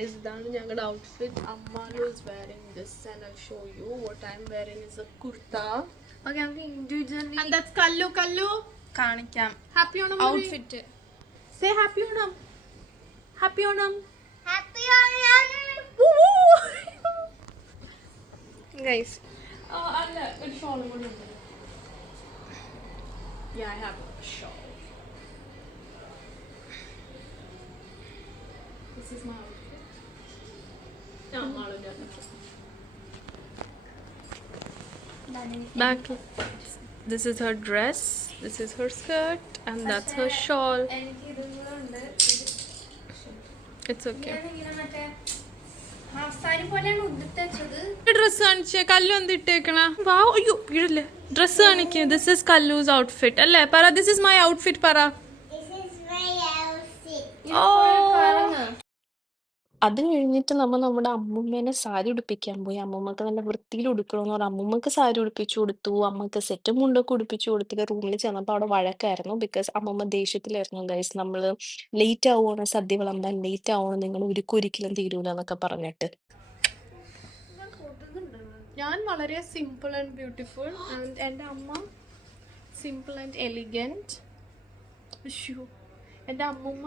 guys, ഇതാണ് ഞങ്ങളുടെ outfit. Ammalu is wearing this and I'll show you what I'm wearing is a kurta. Okay, I'm individually. And that's Kallu കാണിക്കാം. Happy Onam outfit. Say happy Onam. Happy Onam. Happy Onam. Guys, അല്ല ഒരു ഷോളും കൂടി ഉണ്ട്. Yeah, I have a shawl. This is my outfit. No, back. This is her dress. This is her skirt, and that's her shawl. It's okay. Dress കാണിച്ചേ. കല്ലു എന്തിട്ടേക്കണ? വാവ്, അയ്യോ വീടല്ലേ. Dress കാണിക്കേ. This is കല്ലൂസ് outfit അല്ലേ? പറ, ദിസ് ഇസ് മൈ ഔട്ട്ഫിറ്റ് പറ. അത് കഴിഞ്ഞിട്ട് നമ്മുടെ അമ്മൂമ്മേനെ സാരി ഉടുപ്പിക്കാൻ പോയി. അമ്മൂമ്മക്ക് നല്ല വൃത്തിയിൽ ഉടുക്കണമെന്ന് പറഞ്ഞു അമ്മൂമ്മക്ക് സാരി ഉടുപ്പിച്ചു കൊടുത്തു. അമ്മക്ക് സെറ്റും മുണ്ടൊക്കെ ഉടുപ്പിച്ചു കൊടുത്തിട്ട് റൂമിൽ ചെന്നപ്പോൾ അവിടെ വഴക്കായിരുന്നു. ബിക്കോസ് അമ്മൂമ്മ ദേഷ്യത്തിലായിരുന്നു. ഗൈസ്, നമ്മള് ലേറ്റ് ആവുകയാണ്, സദ്യ വിളമ്പാൻ ലേറ്റ് ആവുകയാണ്, നിങ്ങൾ ഒരിക്കലും തീരൂല എന്നൊക്കെ പറഞ്ഞിട്ട്. ഞാൻ വളരെ സിമ്പിൾ ആൻഡ് ബ്യൂട്ടിഫുൾ, ആൻഡ് എൻ്റെ അമ്മ സിമ്പിൾ ആൻഡ് എലിഗൻറ്റ്. എൻ്റെ അമ്മൂമ്മ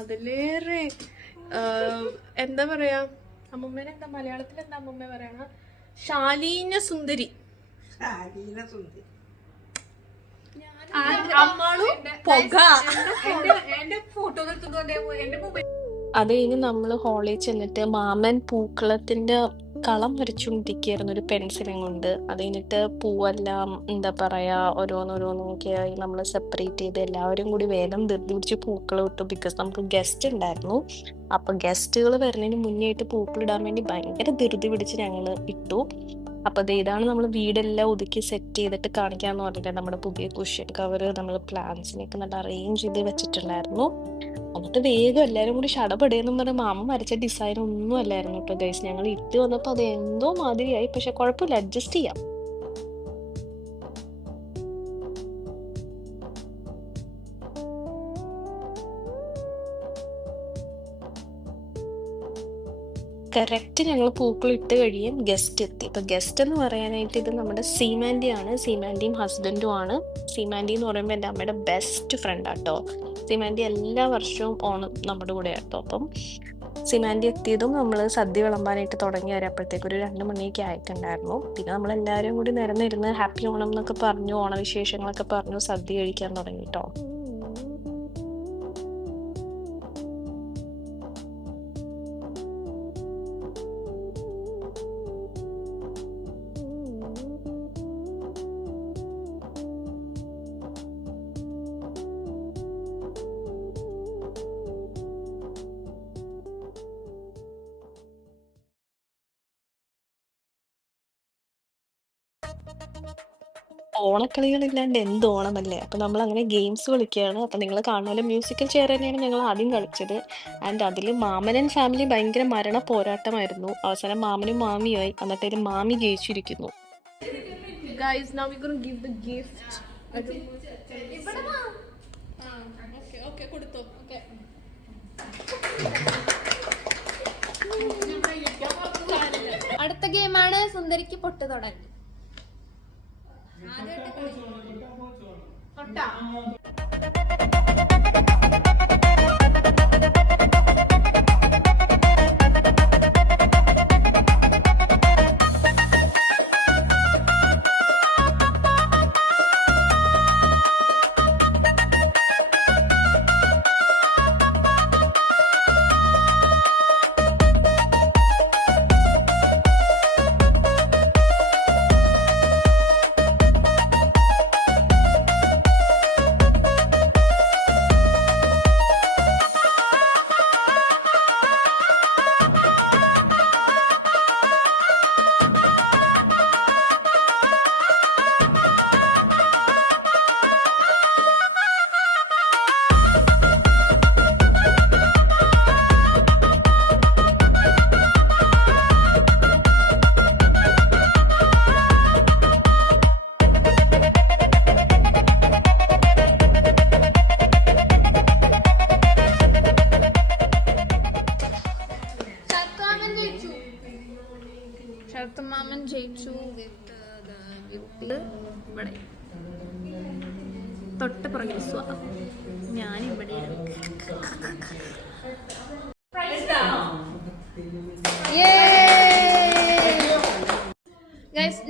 അതിലേറെ എന്താ പറയാ, അമ്മൂമ്മേനെ എന്താ മലയാളത്തിൽ എന്താ അമ്മൂമ്മ പറയണ? ശാലീന സുന്ദരി. അത് കഴിഞ്ഞ് നമ്മള് ഹാളിൽ ചെന്നിട്ട് മാമൻ പൂക്കളത്തിന്റെ കളം വരച്ചുകൊണ്ടിരിക്കുകയായിരുന്നു ഒരു പെൻസിലും കൊണ്ട്. അത് കഴിഞ്ഞിട്ട് പൂവെല്ലാം എന്താ പറയാ ഓരോന്നോരോന്നൊക്കെ ആയി നമ്മൾ സെപ്പറേറ്റ് ചെയ്ത് എല്ലാവരും കൂടി വേഗം ധൃതി പിടിച്ച് പൂക്കൾ ഇട്ടു. ബിക്കോസ് നമുക്ക് ഗസ്റ്റ് ഉണ്ടായിരുന്നു. അപ്പൊ ഗസ്റ്റുകൾ വരുന്നതിന് മുന്നേ ആയിട്ട് പൂക്കളിടാൻ വേണ്ടി ഭയങ്കര ധൃതി പിടിച്ച് ഞങ്ങൾ ഇട്ടു. അപ്പൊ ഇതാണ് നമ്മൾ വീടെല്ലാം ഒതുക്കി സെറ്റ് ചെയ്തിട്ട് കാണിക്കാന്ന് പറഞ്ഞിട്ട് നമ്മുടെ പുതിയ കുഷ്യൻ കവർ നമ്മൾ പ്ലാന്റ്സിനൊക്കെ നല്ല അറേഞ്ച് ചെയ്ത് വെച്ചിട്ടുണ്ടായിരുന്നു. എന്നിട്ട് വേഗം എല്ലാവരും കൂടി ഷടപടയെന്നും പറഞ്ഞ മാമ വരച്ച ഡിസൈൻ ഒന്നും അല്ലായിരുന്നു കേട്ടോ ഗൈസ്. ഞങ്ങൾ ഇട്ട് വന്നപ്പോൾ അത് എന്തോ മാതിരിയായി. പക്ഷെ കുഴപ്പമില്ല, അഡ്ജസ്റ്റ് ചെയ്യാം. കറക്റ്റ് ഞങ്ങൾ പൂക്കൾ ഇട്ട് കഴിയും ഗസ്റ്റ് എത്തി. ഇപ്പൊ ഗസ്റ്റ് എന്ന് പറയാനായിട്ട് ഇത് നമ്മുടെ സീമാൻഡി ആണ്. സീമാൻഡിയും ഹസ്ബൻഡും ആണ്. സീമാൻഡി എന്ന് പറയുമ്പോൾ എൻ്റെ അമ്മയുടെ ബെസ്റ്റ് ഫ്രണ്ട് ആട്ടോ. സീമാൻഡി എല്ലാ വർഷവും ഓണം നമ്മുടെ കൂടെ ആട്ടോ. അപ്പം സീമാൻഡി എത്തിയതും നമ്മൾ സദ്യ വിളമ്പാനായിട്ട് തുടങ്ങി വരപ്പോഴത്തേക്ക് ഒരു 2 മണിയൊക്കെ ആയിട്ടുണ്ടായിരുന്നു. പിന്നെ നമ്മളെല്ലാവരും കൂടി നിരന്നിരുന്ന് ഹാപ്പി ഓണം എന്നൊക്കെ പറഞ്ഞു, ഓണവിശേഷങ്ങളൊക്കെ പറഞ്ഞു സദ്യ കഴിക്കാൻ തുടങ്ങി കേട്ടോ. ഓണക്കളികളില്ലാണ്ട് എന്ത് ഓണമല്ലേ. അപ്പൊ നമ്മൾ അങ്ങനെ ഗെയിംസ് കളിക്കുകയാണ്. അപ്പൊ നിങ്ങൾ കാണുന്ന മ്യൂസിക്കൽ ചെയർ തന്നെയാണ് ഞങ്ങൾ ആദ്യം കളിച്ചത്. ആൻഡ് അതിൽ മാമൻ ആൻഡ് ഫാമിലി ഭയങ്കര മരണ പോരാട്ടമായിരുന്നു. അവസാനം മാമനും മാമിയായി. എന്നിട്ട് മാമി ജയിച്ചിരിക്കുന്നു. Guys, now we're going to give the gift. Okay, കൊടുത്തോ. Okay. അടുത്ത ഗെയിമാണ് സുന്ദരിക്ക് പൊട്ട് തൊടൽ. ശരത്തുമാമൻ ജയിച്ചു ഇവിടെ തൊട്ട് പുറകിൽ ഞാനിവിടെയാണ്.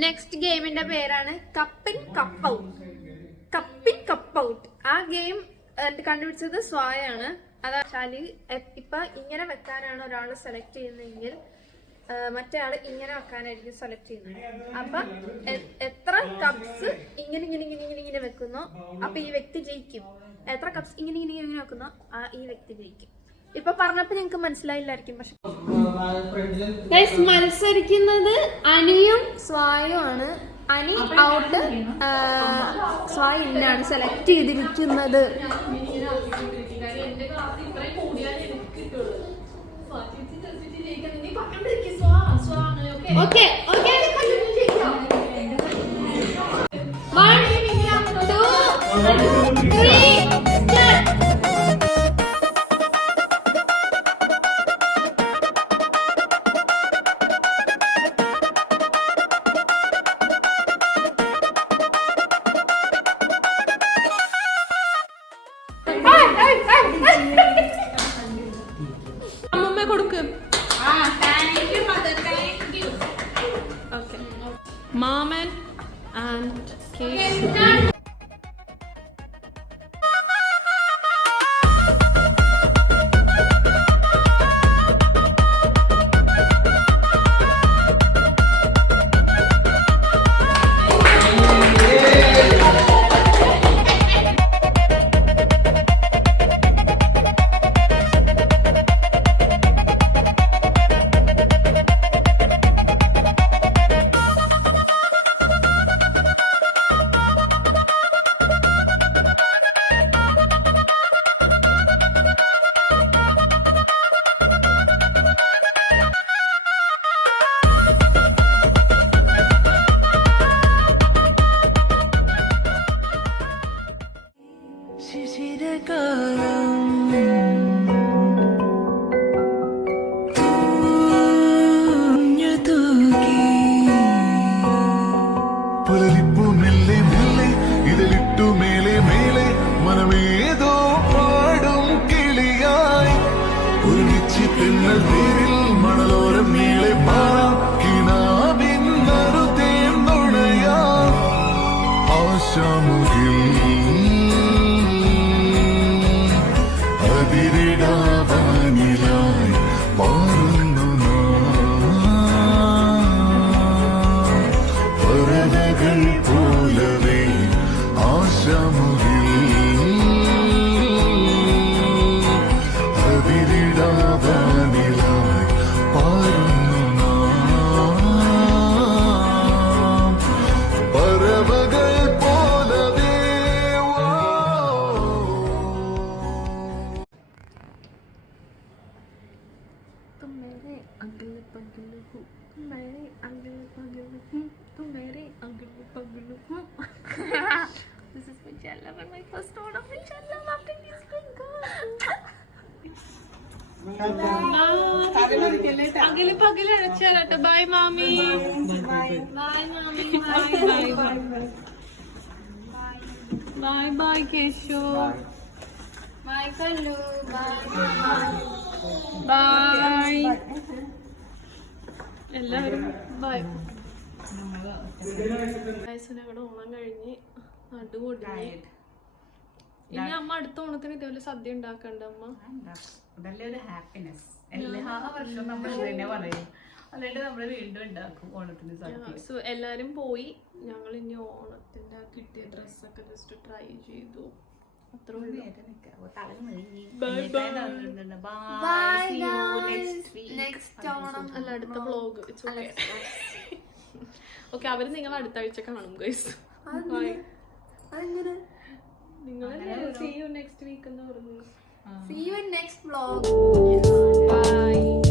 നെക്സ്റ്റ് ഗെയിമിന്റെ പേരാണ് cup in cup out. Cup in cup out. ആ ഗെയിം കണ്ടുപിടിച്ചത് സ്വായാണ്. അതാച്ചാല് ഇപ്പൊ ഇങ്ങനെ വെക്കാനാണ് ഒരാൾ സെലക്ട് ചെയ്യുന്നതെങ്കിൽ മറ്റേ ആള് ഇങ്ങനെ വെക്കാനായിരിക്കും സെലക്ട് ചെയ്യുന്നത്. അപ്പൊ എത്ര കപ്സ് ഇങ്ങനെ ഇങ്ങനെ ഇങ്ങനെ ഇങ്ങനെ ഇങ്ങനെ വെക്കുന്നോ അപ്പൊ ഈ വ്യക്തി ജയിക്കും. എത്ര കപ്സ് ഇങ്ങനെ ഇങ്ങനെ ഇങ്ങനെ വെക്കുന്നോ ഈ വ്യക്തി ജയിക്കും. ഇപ്പൊ പറഞ്ഞപ്പോ ഞങ്ങക്ക് മനസ്സിലായില്ലായിരിക്കും. പക്ഷെ മത്സരിക്കുന്നത് അനിയും സ്വായും ആണ്. അനി ഔട്ട്, സ്വായ ഇന്നാണ് സെലക്ട് ചെയ്തിരിക്കുന്നത്. Okay okay 1 2 3 start. അമ്മമ്മ കൊടുക്ക്. Maman and cake. This is my challenge and my first round of my challenge after this big girl. അകല് പകല് അടച്ചാലോ. ബൈ മാമി. ബൈ മാമി. Bye bye Keshu. Bye Kallu. Bye എല്ലാവരും ബൈ. വയസ്സിനവിടെ ഓണം കഴിഞ്ഞ് നടുകൊടുങ്ങി. ഇനി അമ്മ അടുത്ത ഓണത്തിന് ഇതേപോലെ സദ്യ ഉണ്ടാക്കണ്ട അമ്മ? അതല്ലേ ഒരു ഹാപ്പിനെസ്. എല്ലാ വർഷവും നമ്മൾ തന്നെ പറയും, അല്ലാണ്ട് നമ്മൾ വീണ്ടും ഉണ്ടാക്കും ഓണത്തിന് സദ്യ. സോ എല്ലാരും പോയി. ഞങ്ങൾ ഇനി ഓണത്തിന്റെ കിട്ടിയ ഡ്രസ്സൊക്കെ ജസ്റ്റ് ട്രൈ ചെയ്തു. അത്ര അല്ല അടുത്ത വ്ലോഗ്. ഓക്കെ, അവര് നിങ്ങൾ അടുത്ത ആഴ്ച കാണും ഗൈസ്. നിങ്ങൾ see you next week എന്ന് പറഞ്ഞു. See you in next vlog. Bye.